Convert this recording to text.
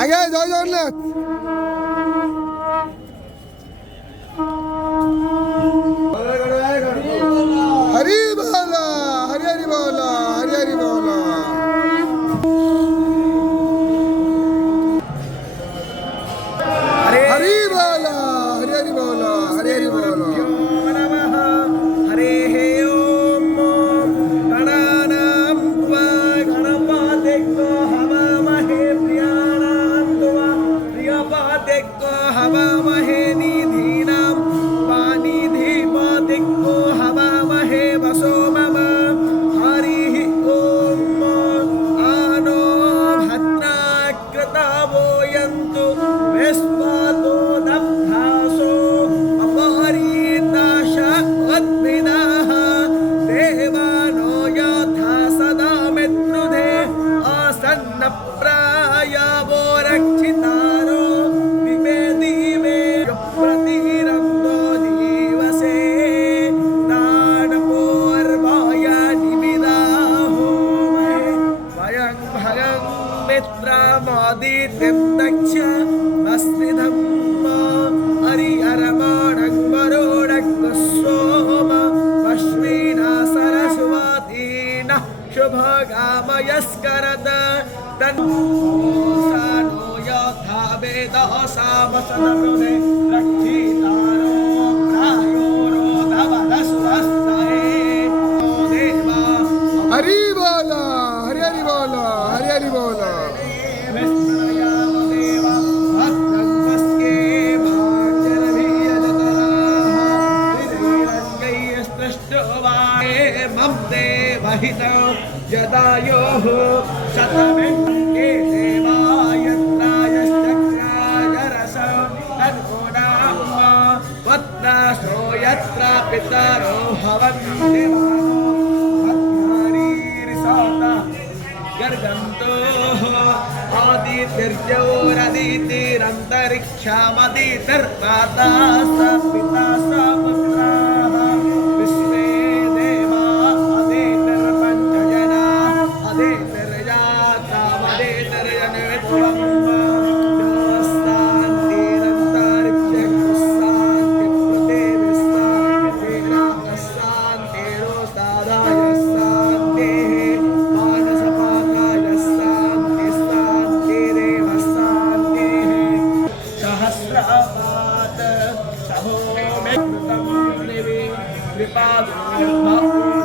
আগে জয় জগন্নাথ। হরি বলা হরি হরি বলা হরি হরি বলা। হরি বলা হরি হরি বলা হরি হরি বলা। हवामहे निधीनां पानिधिपतिको हवामहे वसो मम हरिः ॐ आनो भद्राकृतवो यन्तु विश्वातो दब्धासो अपहरिताशवद्भिनः देवानो यथा सदा मित्रुधे आसन्नप्रायावो रक्षितारो शुभगामयस्करद तन्नो यथा वेदः सामसदमृदे रक्षितारो प्रायोरो धवदस्वस्तये देवा। हरि बोला हरि हरि बोला हरि हरि बोला। जदायोः शतमेके देवायत्रायश्चक्राय रस तन्कोणाः वत्नाशो यत्र पितरो हवन्ति पत्नीरिसोता गर्गन्तोः आदितिर्जोरदितिरन्तरिक्षामदितिर्पाता स पिता स पुत्राः विश्वे देवा सहस्रापात सहो मे कृतं कृपादुर्भवो